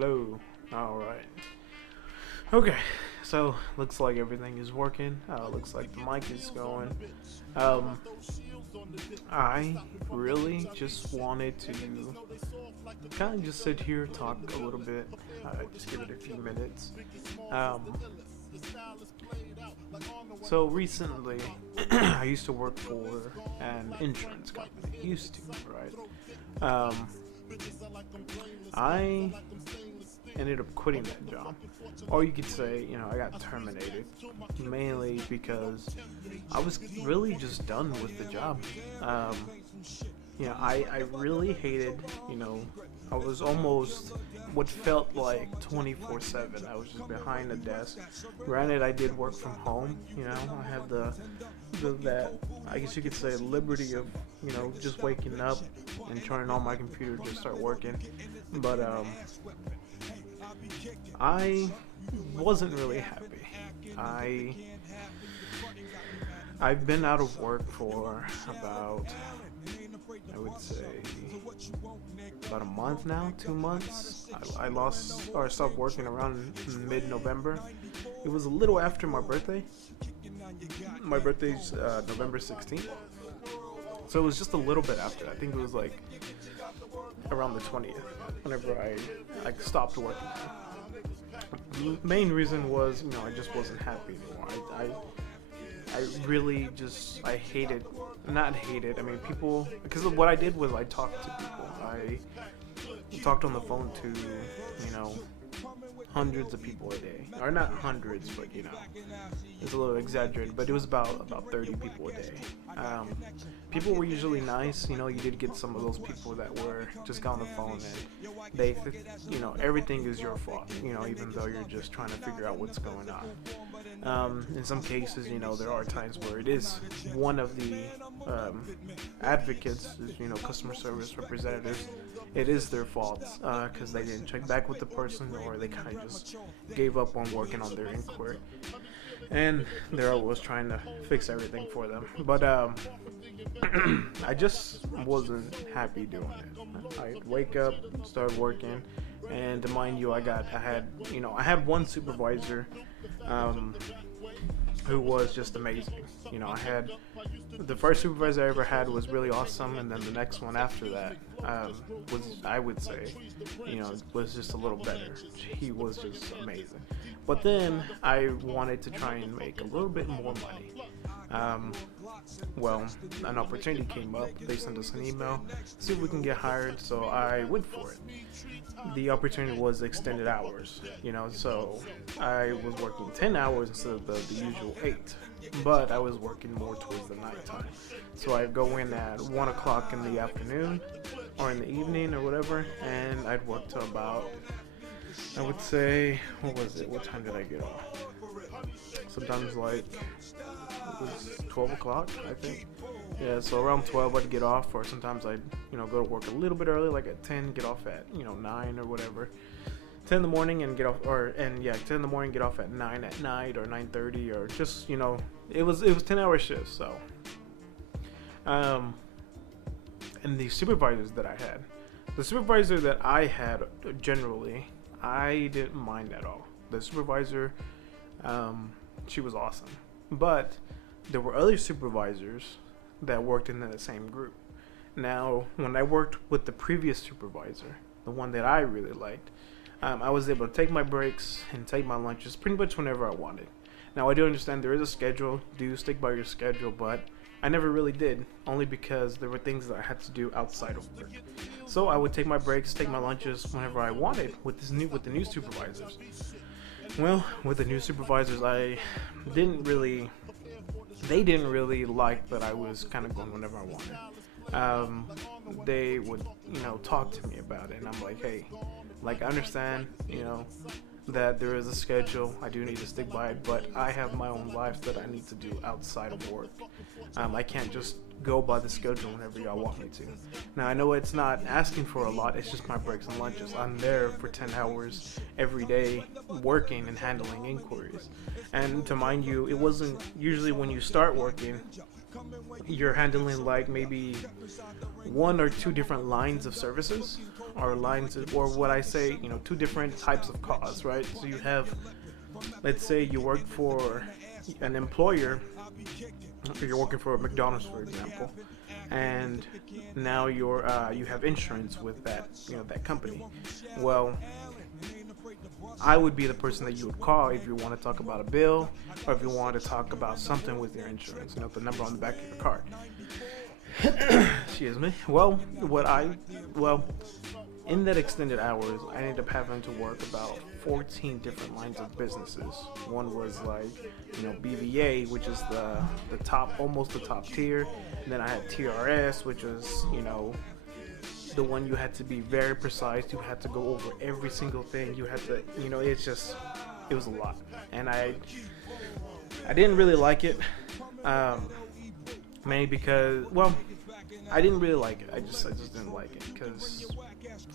Hello. Alright. Okay, so looks like everything is working. Looks like the mic is going. Um, I really just wanted to kind of just sit here, talk a little bit, just give it a few minutes. Um, so recently, I used to work for an insurance company. Used to, right? I ended up quitting that job. Or you could say, I got terminated. Mainly because I was really just done with the job. Um, I really hated, I was almost what felt like 24/7. I was just behind the desk. Granted, I did work from home, I had that, I guess you could say, liberty of, just waking up and turning on my computer to start working. But, I wasn't really happy. I I've been out of work for about, I would say, about a month now, 2 months. I lost or stopped working around mid-November. It was a little after my birthday. My birthday's November 16th. So it was just a little bit after. I think it was like around the 20th whenever I stopped working. The main reason was, I just wasn't happy anymore. I really just, I hated, not hated, I mean, people, because what I did was I talked to people. I talked on the phone to, hundreds of people a day. Or not hundreds, but, it's a little exaggerated, but it was about 30 people a day. People were usually nice, you did get some of those people that were just on the phone and they, everything is your fault, even though you're just trying to figure out what's going on. In some cases, there are times where it is one of the advocates, customer service representatives, it is their fault because they didn't check back with the person or they kind of just gave up on working on their inquiry. And there I was trying to fix everything for them. But I just wasn't happy doing it. I'd wake up, start working, and to mind you, I had one supervisor who was just amazing. I had the first supervisor I ever had was really awesome, and then the next one after that was, I would say, was just a little better. He was just amazing. But then I wanted to try and make a little bit more money. Well, an opportunity came up. They sent us an email, see if we can get hired. So I went for it. The opportunity was extended hours, so I was working 10 hours instead of the usual 8. But I was working more towards the nighttime. So I'd go in at 1 o'clock in the afternoon or in the evening or whatever, and I'd work till about, I would say, what time did I get off? Sometimes like it was 12 o'clock, I think. Yeah, so around 12 I'd get off, or sometimes I'd, go to work a little bit early, like at 10, get off at, 9 or whatever. 10 in the morning and get off, 10 in the morning, get off at 9 at night or 9:30, or just, it was 10-hour shifts, so. And the supervisors that I had, the supervisor that I had generally, I didn't mind at all. The supervisor, she was awesome. But there were other supervisors that worked in the same group. Now, when I worked with the previous supervisor, the one that I really liked, I was able to take my breaks and take my lunches pretty much whenever I wanted. Now, I do understand there is a schedule, do stick by your schedule, but I never really did, only because there were things that I had to do outside of work. So I would take my breaks, take my lunches whenever I wanted with the new supervisors. Well, with the new supervisors, they didn't really like that I was kind of going whenever I wanted. They would, talk to me about it, and I'm like, hey, like, I understand, that there is a schedule, I do need to stick by it, but I have my own life that I need to do outside of work. I can't just go by the schedule whenever y'all want me to. Now, I know it's not asking for a lot, it's just my breaks and lunches. I'm there for 10 hours every day working and handling inquiries. And to mind you, it wasn't usually when you start working, you're handling like maybe one or two different lines of services, or or what I say, two different types of calls, right? So you have, let's say you work for an employer, or you're working for McDonald's, for example, and now you have insurance with that company. Well, I would be the person that you would call if you want to talk about a bill, or if you want to talk about something with your insurance. The number on the back of your card. Excuse me. Well, in that extended hours, I ended up having to work about 14 different lines of businesses. One was like, BVA, which is the top, almost the top tier. And then I had TRS, which was, the one you had to be very precise. You had to go over every single thing. You had to, it was a lot. And I didn't really like it. Mainly because, I didn't really like it. I just didn't like it because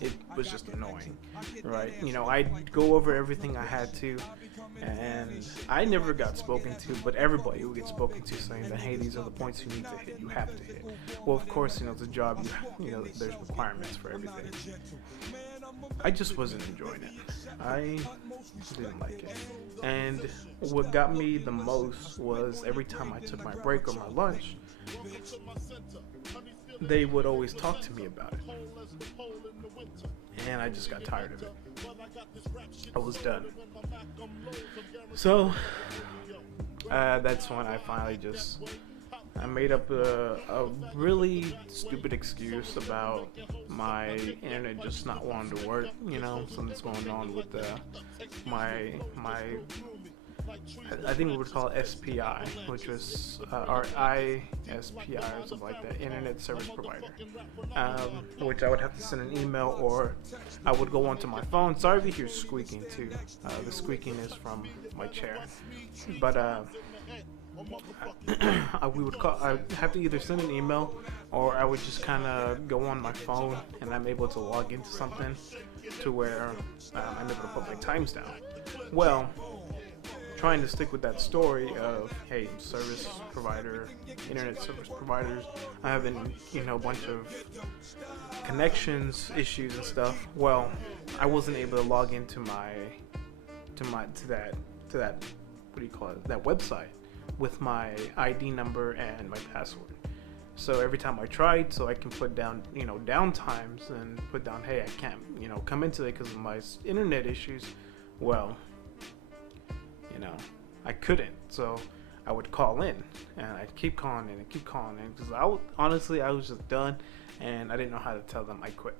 it was just annoying, right? I'd go over everything I had to, and I never got spoken to, but everybody would get spoken to, saying that, hey, these are the points you need to hit. You have to hit. Well, of course, it's a job. There's requirements for everything. I just wasn't enjoying it. I didn't like it. And what got me the most was every time I took my break or my lunch, they would always talk to me about it. And I just got tired of it. I was done. So, that's when I finally I made up a really stupid excuse about my internet just not wanting to work. Something's going on with my I think we would call it SPI, which was or ISPI or something like that, Internet Service Provider, which I would have to send an email, or I would go onto my phone. Sorry if you hear squeaking too. The squeaking is from my chair. But I'd have to either send an email, or I would just kind of go on my phone, and I'm able to log into something to where I'm able to put my times down. Well, trying to stick with that story of, hey, service provider, internet service providers, I have a bunch of connections issues and stuff. Well, I wasn't able to log into that what do you call it, that website with my ID number and my password. So every time I tried, so I can put down, down times and put down, hey, I can't, come into it because of my internet issues. Well, I couldn't. So I would call in, and I'd keep calling in and keep calling in, because I was just done, and I didn't know how to tell them I quit,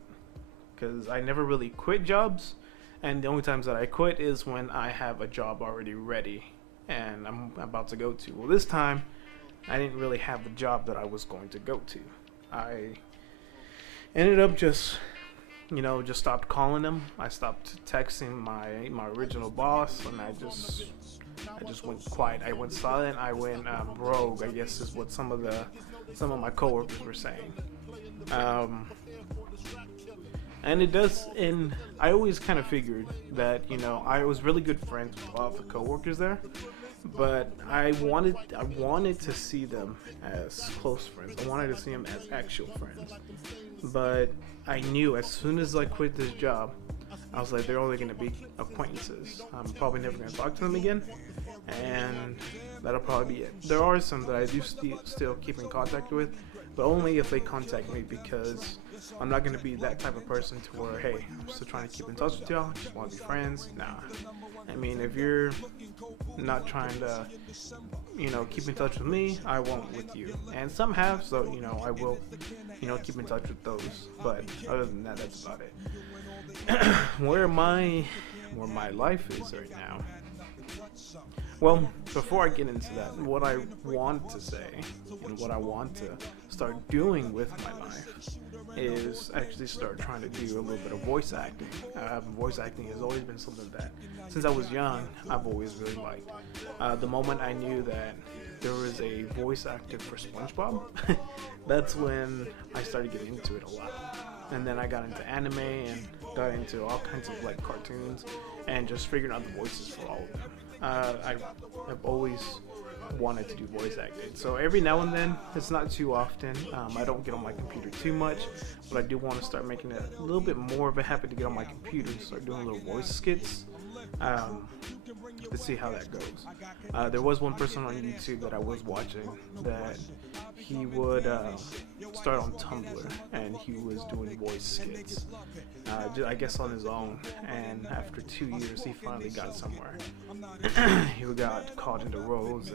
because I never really quit jobs, and the only times that I quit is when I have a job already ready and I'm about to go to. Well, this time I didn't really have the job that I was going to go to. I ended up just stopped calling them. I stopped texting my original boss, and I just went quiet. I went silent. I went rogue, I guess is what some of my coworkers were saying. And I always kind of figured that, I was really good friends with a lot of the coworkers there, but I wanted to see them as close friends. I wanted to see them as actual friends. But I knew as soon as I quit this job, I was like, they're only going to be acquaintances. I'm probably never going to talk to them again, and that'll probably be it. There are some that I do still keep in contact with, but only if they contact me, because I'm not going to be that type of person to where, hey, I'm still trying to keep in touch with y'all, just want to be friends. Nah. I mean, if you're not trying to, keep in touch with me, I won't with you. And some have, so, I will, keep in touch with those. But other than that, that's about it. Where my life is right now. Well, before I get into that, what I want to say and what I want to start doing with my life is actually start trying to do a little bit of voice acting. Voice acting has always been something that, since I was young, I've always really liked. The moment I knew that there was a voice actor for SpongeBob, that's when I started getting into it a lot. And then I got into anime and got into all kinds of like cartoons and just figuring out the voices for all of them. I've always wanted to do voice acting. So every now and then, it's not too often. I don't get on my computer too much, but I do want to start making it a little bit more of a habit to get on my computer and start doing little voice skits. To see how that goes. There was one person on YouTube that I was watching that he would start on Tumblr, and he was doing voice skits, I guess on his own, and after 2 years he finally got somewhere. He got caught into roles,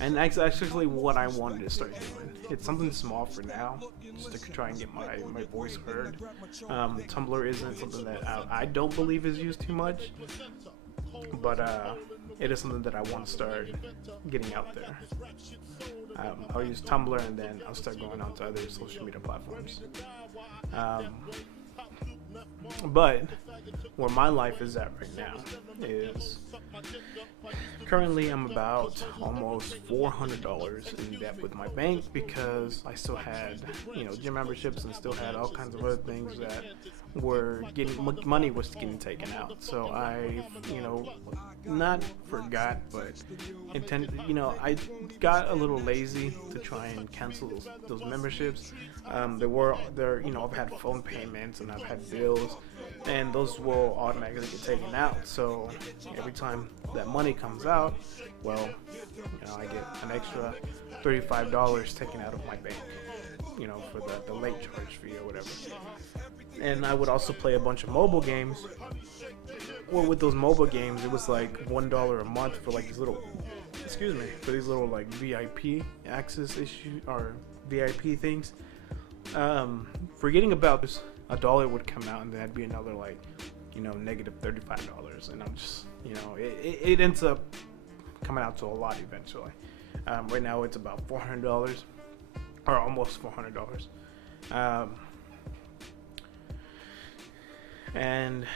and that's actually what I wanted to start doing. It's something small for now, just to try and get my voice heard. Tumblr isn't something that I don't believe is used too much, but it is something that I want to start getting out there. I'll use Tumblr, and then I'll start going on to other social media platforms. But where my life is at right now is currently I'm about almost $400 in debt with my bank, because I still had, gym memberships, and still had all kinds of other things that were money was getting taken out. So I, not forgot, but I got a little lazy to try and cancel those memberships. I've had phone payments and I've had bills, and those will automatically get taken out. So every time that money comes out, well, I get an extra $35 taken out of my bank, for the late charge fee or whatever. And I would also play a bunch of mobile games. Well, with those mobile games, it was like $1 a month for like these little, like VIP access issue or VIP things. Forgetting about this, $1 would come out, and then that'd be another negative $35, and I'm just, it ends up coming out to a lot eventually. Right now it's about $400, or almost $400. And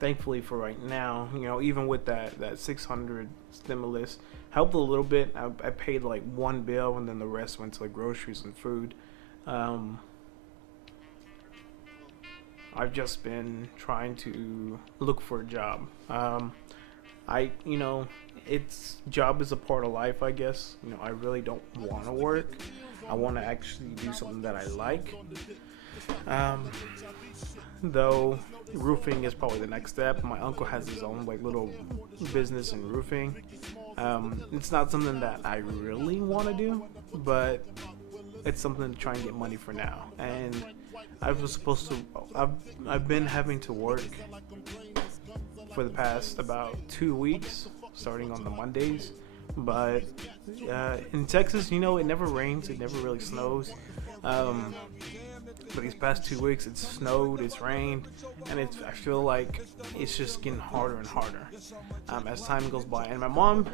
thankfully for right now, even with that 600 stimulus helped a little bit. I paid like one bill, and then the rest went to like groceries and food. I've just been trying to look for a job. Job is a part of life, I guess. I really don't want to work. I want to actually do something that I like. Though roofing is probably the next step. My uncle has his own little business in roofing. It's not something that I really want to do, but it's something to try and get money for now. And I've been having to work for the past about 2 weeks, starting on the Mondays. But in Texas, it never rains, it never really snows. But these past 2 weeks, it's snowed, it's rained, and I feel like it's just getting harder and harder as time goes by. And my mom,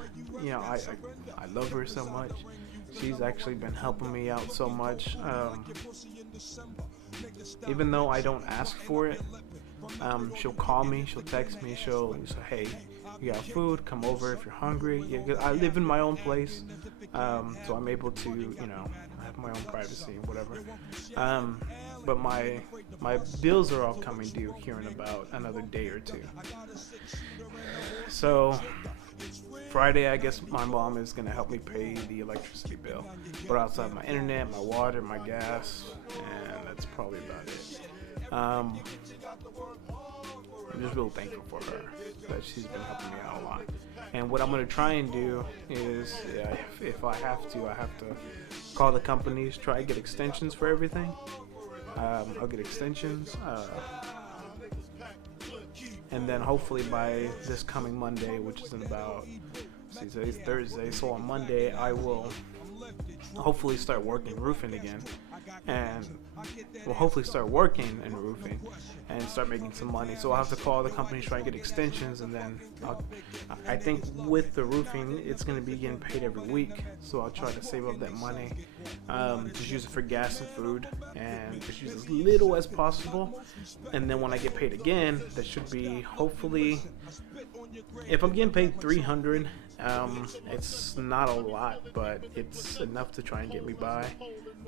I love her so much. She's actually been helping me out so much. Even though I don't ask for it, she'll call me, she'll text me, she'll say, hey, you got food, come over if you're hungry. Yeah, I live in my own place, so I'm able to, have my own privacy and whatever. But my bills are all coming due here in about another day or two. So Friday, I guess my mom is going to help me pay the electricity bill. But also have my internet, my water, my gas, and that's probably about it. I'm just real thankful for her that she's been helping me out a lot. And what I'm going to try and do is, if I have to call the companies, try to get extensions for everything. I'll get extensions. And then hopefully by this coming Monday, which is in about, today's Thursday, so on Monday I will hopefully start working roofing again, and we'll hopefully start working in roofing and start making some money. So I'll have to call the companies, try and get extensions, and then I think with the roofing it's going to be getting paid every week, so I'll try to save up that money, just use it for gas and food, and just use as little as possible. And then when I get paid again, that should be hopefully, if I'm getting paid $300, it's not a lot, but it's enough to try and get me by.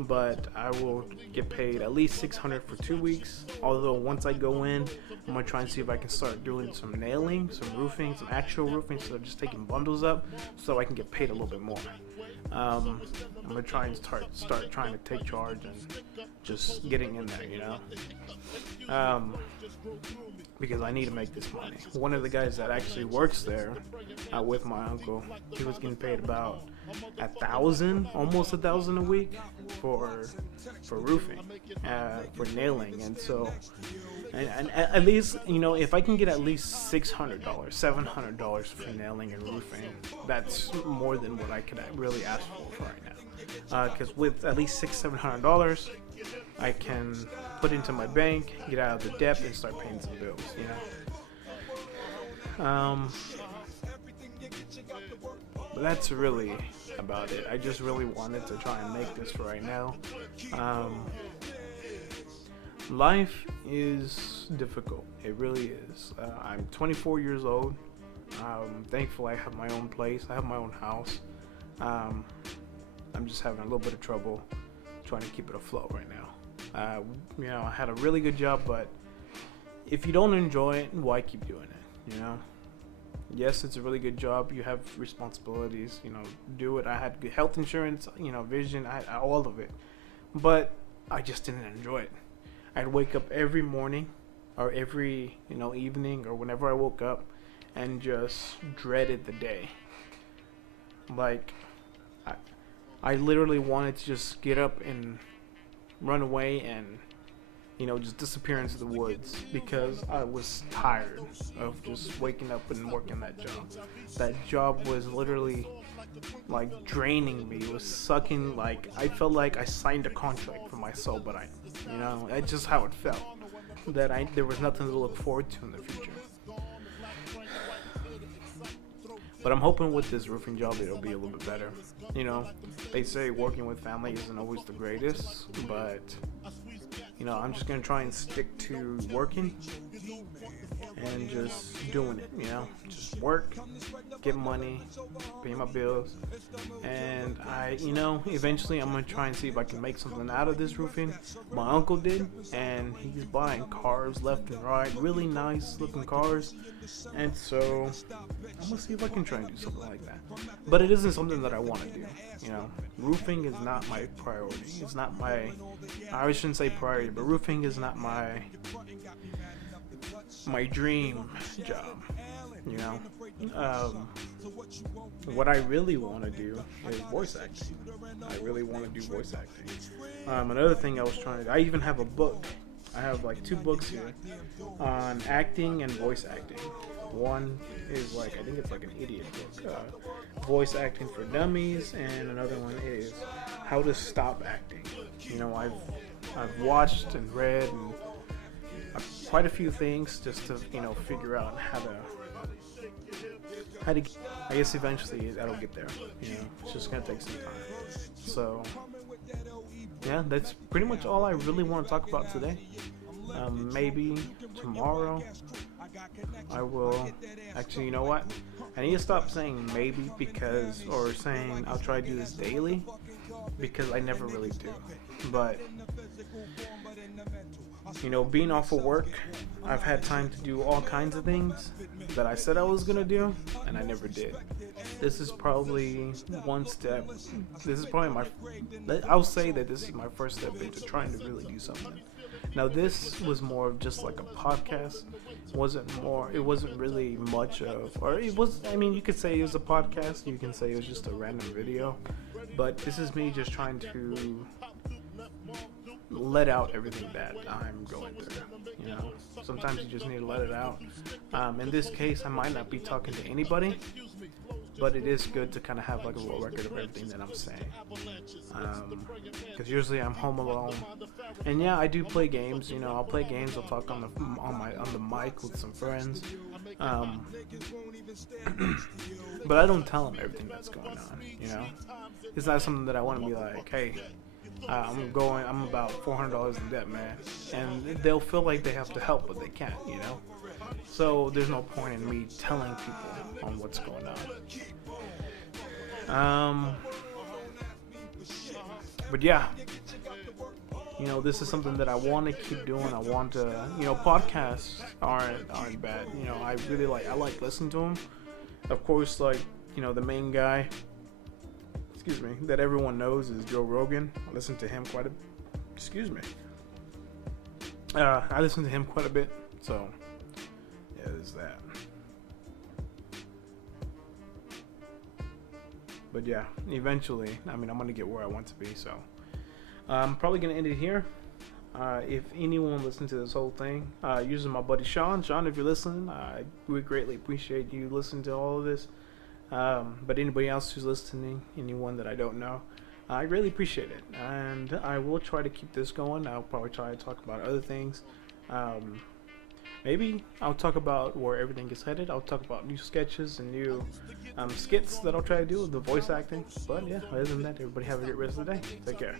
but I will get paid at least $600 for 2 weeks. Although once I go in, I'm gonna try and see if I can start doing some nailing, some roofing, some actual roofing, instead of just taking bundles up, so I can get paid a little bit more. I'm gonna try and start trying to take charge and just getting in there, because I need to make this money. One of the guys that actually works there with my uncle, he was getting paid about $1,000, almost $1,000 a week for roofing, for nailing, and so, and at least, if I can get at least $600, $700 for nailing and roofing, that's more than what I could really ask for right now. Because with at least $600-700, I can put into my bank, get out of the debt, and start paying some bills. But that's really about it. I just really wanted to try and make this for right now. Life is difficult. It really is. I'm 24 years old. Thankful I have my own place. I have my own house. I'm just having a little bit of trouble trying to keep it afloat right now. I had a really good job, but if you don't enjoy it, why keep doing it? Yes, it's a really good job. You have responsibilities. Do it. I had good health insurance. Vision. I had all of it, but I just didn't enjoy it. I'd wake up every morning, or every evening, or whenever I woke up, and just dreaded the day. Like, I literally wanted to just get up and run away and just disappear into the woods, because I was tired of just waking up and working that job. That job was literally like draining me. It was sucking. Like, I felt like I signed a contract for my soul, but that's just how it felt. That there was nothing to look forward to in the future. But I'm hoping with this roofing job it'll be a little bit better. They say working with family isn't always the greatest, but I'm just gonna try and stick to working and just doing it. Just work, get money, pay my bills, and eventually I'm gonna try and see if I can make something out of this roofing. My uncle did, and he's buying cars left and right, really nice looking cars, and so I'm gonna see if I can try and do something like that. But it isn't something that I want to do. Roofing is not my priority. It's not I shouldn't say priority, but roofing is not my dream job. What I really want to do is voice acting. I really want to do voice acting. Another thing I even have a book. I have like 2 books here on acting and voice acting. One is I think it's like an idiot book, voice acting for dummies, and another one is how to stop acting. I've watched and read and quite a few things just to figure out how to. I guess eventually that'll get there. It's just gonna take some time. So yeah, that's pretty much all I really want to talk about today. Maybe tomorrow I will. Actually, you know what? I need to stop saying maybe or saying I'll try to do this daily, because I never really do. But being off of work, I've had time to do all kinds of things that I said I was gonna do, and I never did. This is probably one step. This is probably I'll say that this is my first step into trying to really do something. Now, this was more of just like a podcast. It wasn't really much of, or it was, you could say it was a podcast, you can say it was just a random video, but this is me just trying to let out everything that I'm going through. Sometimes you just need to let it out. In this case, I might not be talking to anybody, but it is good to kind of have like a little record of everything that I'm saying. Because usually I'm home alone, and yeah, I do play games. I'll play games. I'll talk on the mic with some friends. But I don't tell them everything that's going on. It's not something that I want to be like, hey, I'm about $400 in debt, man, and they'll feel like they have to help, but they can't. So there's no point in me telling people on what's going on. But yeah, this is something that I want to keep doing. I want to, podcasts aren't bad. I really like listening to them. Of course, the main guy, excuse me, that everyone knows is Joe Rogan. I listen to him quite a, excuse me. I listen to him quite a bit. So, yeah, there's that. But yeah, eventually, I'm going to get where I want to be. So, I'm probably going to end it here. If anyone listened to this whole thing, using my buddy Sean, if you're listening, I would greatly appreciate you listening to all of this. But anybody else who's listening, anyone that I don't know, I really appreciate it. And I will try to keep this going. I'll probably try to talk about other things. Maybe I'll talk about where everything is headed. I'll talk about new sketches and new skits that I'll try to do with the voice acting. But yeah, other than that, everybody have a great rest of the day. Take care.